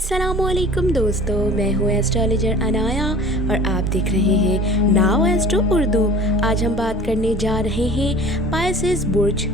अस्सलामुअलैकुम दोस्तों, मैं हूँ एस्ट्रोलॉजर अनाया और आप देख रहे हैं नाउ एस्ट्रो उर्दू। आज हम बात करने जा रहे हैं पाइसेस बुर्ज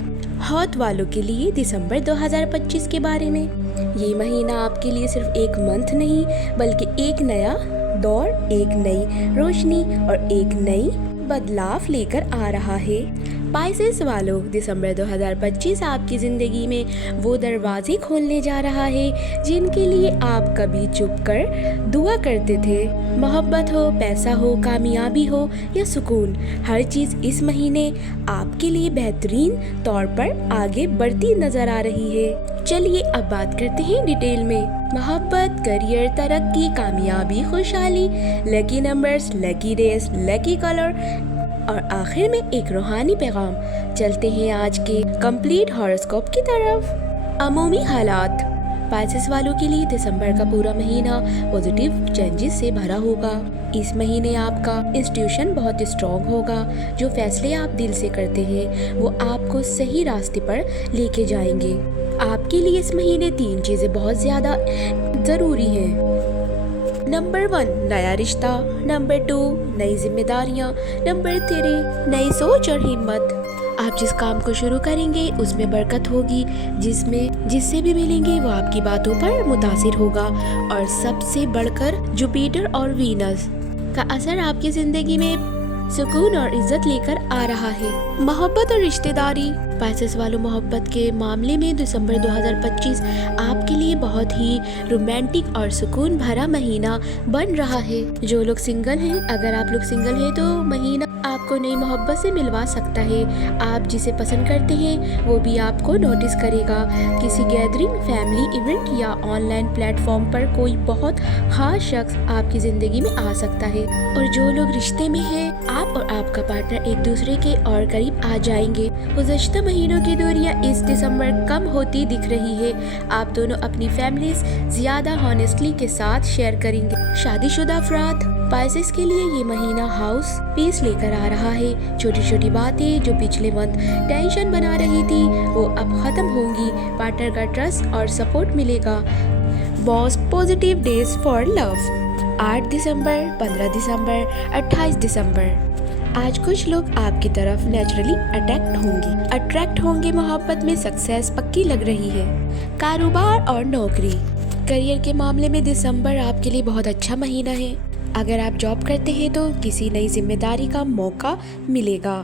हौत वालों के लिए दिसंबर 2025 के बारे में। ये महीना आपके लिए सिर्फ एक मंथ नहीं बल्कि एक नया दौर, एक नई रोशनी और एक नई बदलाव लेकर आ रहा है। पाइसेस वालों, दिसंबर 2025 आपकी ज़िंदगी में वो दरवाजे खोलने जा रहा है जिनके लिए आप कभी चुप कर दुआ करते थे। मोहब्बत हो, पैसा हो, कामयाबी हो या सुकून, हर चीज़ इस महीने आपके लिए बेहतरीन तौर पर आगे बढ़ती नज़र आ रही है। चलिए अब बात करते हैं डिटेल में। मोहब्बत, करियर, तरक्की, कामयाबी, खुशहाली, lucky numbers, lucky days, lucky colour और आखिर में एक रूहानी पैगाम। चलते हैं आज के कंप्लीट हॉरोस्कोप की तरफ। अमूमी हालात, पाइसेस वालों के लिए दिसंबर का पूरा महीना पॉजिटिव चेंजेस से भरा होगा। इस महीने आपका इंस्टीट्यूशन बहुत स्ट्रॉन्ग होगा। जो फैसले आप दिल से करते हैं वो आपको सही रास्ते पर लेके जाएंगे। आपके लिए इस महीने 3 चीज़ें बहुत ज़्यादा ज़रूरी हैं। नंबर 1, नया रिश्ता। नंबर 2, नई जिम्मेदारियाँ। नंबर 3, नई सोच और हिम्मत। आप जिस काम को शुरू करेंगे उसमें बरकत होगी, जिससे भी मिलेंगे वो आपकी बातों पर मुतासिर होगा। और सबसे बढ़कर जुपिटर और वीनस का असर आपकी जिंदगी में सुकून और इज्जत लेकर आ रहा है। मोहब्बत और रिश्तेदारी, पाइसेस वालों, मोहब्बत के मामले में दिसंबर 2025 आपके लिए बहुत ही रोमांटिक और सुकून भरा महीना बन रहा है। जो लोग सिंगल हैं, अगर आप लोग सिंगल हैं तो महीना आपको नई मोहब्बत से मिलवा सकता है। आप जिसे पसंद करते हैं वो भी आपको नोटिस करेगा। किसी गैदरिंग, फैमिली इवेंट या ऑनलाइन प्लेटफॉर्म पर कोई बहुत खास शख्स आपकी ज़िंदगी में आ सकता है। और जो लोग रिश्ते में हैं, आप और आपका पार्टनर एक दूसरे के और करीब आ जाएंगे। गुज़श्ता महीनों की दूरियां इस दिसंबर कम होती दिख रही है। आप दोनों अपनी फैमिलीज ज़्यादा हॉनेस्टली के साथ शेयर करेंगे। शादीशुदा अफराद, पाइसेस के लिए ये महीना हाउस पीस लेकर आ रहा है। छोटी छोटी बातें जो पिछले मंथ टेंशन बना रही थी वो अब खत्म होंगी। पार्टनर का ट्रस्ट और सपोर्ट मिलेगा। Most positive days for love, 8 दिसंबर, 15 दिसंबर, 28 दिसंबर। आज कुछ लोग आपकी तरफ नेचुरली अट्रैक्ट होंगे। मोहब्बत में सक्सेस पक्की लग रही है। कारोबार और नौकरी, करियर के मामले में दिसंबर आपके लिए बहुत अच्छा महीना है। अगर आप जॉब करते हैं तो किसी नई जिम्मेदारी का मौका मिलेगा।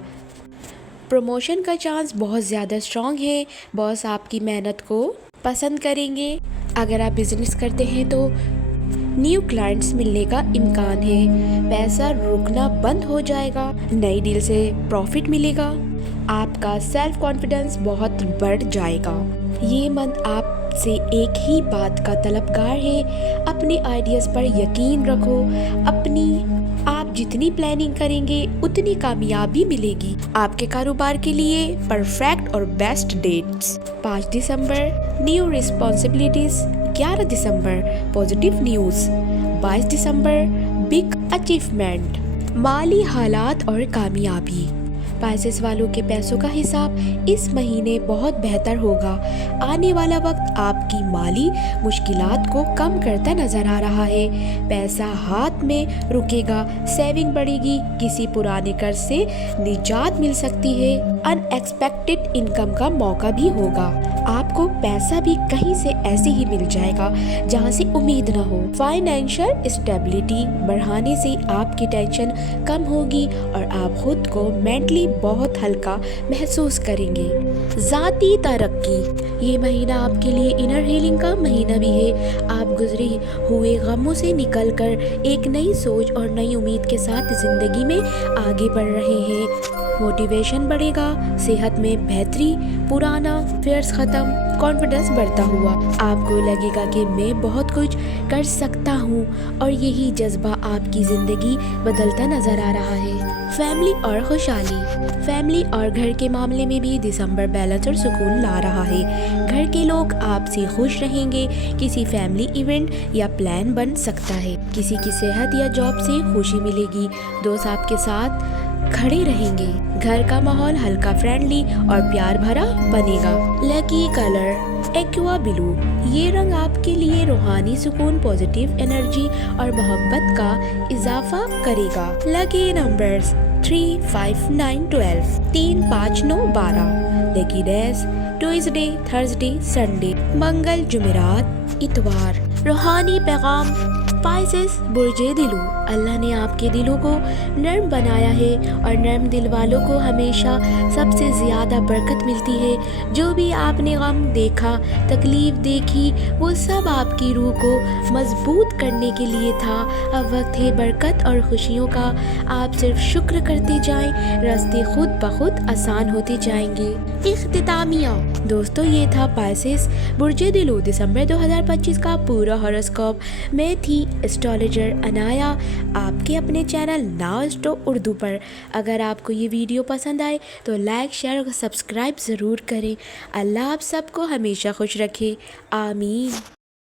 प्रमोशन का चांस बहुत ज़्यादा स्ट्रॉन्ग है। बॉस आपकी मेहनत को पसंद करेंगे। अगर आप बिजनेस करते हैं तो न्यू क्लाइंट्स मिलने का इम्कान है। पैसा रुकना बंद हो जाएगा। नई डील से प्रॉफिट मिलेगा। आपका सेल्फ कॉन्फिडेंस बहुत बढ़ जाएगा। ये मंथ आपसे एक ही बात का तलबगार है। अपने आइडियाज़ पर यकीन रखो। आप जितनी प्लानिंग करेंगे उतनी कामयाबी मिलेगी। आपके कारोबार के लिए परफेक्ट और बेस्ट डेट्स, 5 दिसंबर, न्यू रिस्पॉन्सिबिलिटीज। 11 दिसंबर, पॉजिटिव न्यूज़। 22 दिसंबर, बिग अचीवमेंट। माली हालात और कामयाबी, पाइसेस वालों के पैसों का हिसाब इस महीने बहुत बेहतर होगा। आने वाला वक्त आपकी माली मुश्किलात को कम करता नजर आ रहा है। पैसा हाथ में रुकेगा, सेविंग बढ़ेगी। किसी पुराने कर्ज से निजात मिल सकती है। अनएक्सपेक्टेड इनकम का मौका भी होगा। आपको पैसा भी कहीं से ऐसे ही मिल जाएगा जहां से उम्मीद न हो। फाइनेंशियल स्टेबिलिटी बढ़ाने से आपकी टेंशन कम होगी और आप खुद को मेंटली बहुत हल्का महसूस करेंगे। ज़ाती तरक्की, ये महीना आपके लिए इनर हीलिंग का महीना भी है। आप गुजरे हुए गमों से निकलकर एक नई सोच और नई उम्मीद के साथ जिंदगी में आगे बढ़ रहे हैं। मोटिवेशन बढ़ेगा, सेहत में बेहतरी, पुराना फेयर्स खत्म, कॉन्फिडेंस बढ़ता हुआ। आपको लगेगा कि मैं बहुत कुछ कर सकता हूँ और यही जज्बा आपकी ज़िंदगी बदलता नज़र आ रहा है। फैमिली और खुशहाली, फैमिली और घर के मामले में भी दिसंबर बैलेंस और सुकून ला रहा है। घर के लोग आपसे खुश रहेंगे। किसी फैमिली इवेंट या प्लान बन सकता है। किसी की सेहत या जॉब से खुशी मिलेगी। दोस्त आपके साथ खड़े रहेंगे। घर का माहौल हल्का, फ्रेंडली और प्यार भरा बनेगा। लकी कलर, एक्वा ब्लू, ये रंग आपके लिए रूहानी सुकून, पॉजिटिव एनर्जी और मोहब्बत का इजाफा करेगा। Lucky numbers 3, 5, 9, 12, 3, 5, 9, 12। Lucky days Tuesday, Thursday, Sunday, मंगल, जुमेरात, इतवार। रूहानी पैगाम स्पाइसेस बुर्जे दिलो, अल्लाह ने आपके दिलों को नर्म बनाया है और नर्म दिल वालों को हमेशा सबसे ज़्यादा बरकत मिलती है। जो भी आपने गम देखा, तकलीफ़ देखी, वो सब आपकी रूह को मजबूत करने के लिए था। अब वक्त है बरकत और खुशियों का। आप सिर्फ शुक्र करते जाएं, रास्ते खुद ब खुद आसान होते जाएंगे। इख्तितामिया दोस्तों, ये था पाइसेस बुर्जे दिलो दिसंबर 2025 का पूरा हॉरोस्कोप। मैं थी एस्ट्रोलॉजर अनाया, आपके अपने चैनल नाउ एस्ट्रो उर्दू पर। अगर आपको ये वीडियो पसंद आए तो लाइक, शेयर और सब्सक्राइब ज़रूर करें। अल्लाह आप सबको हमेशा खुश रखे, आमीन।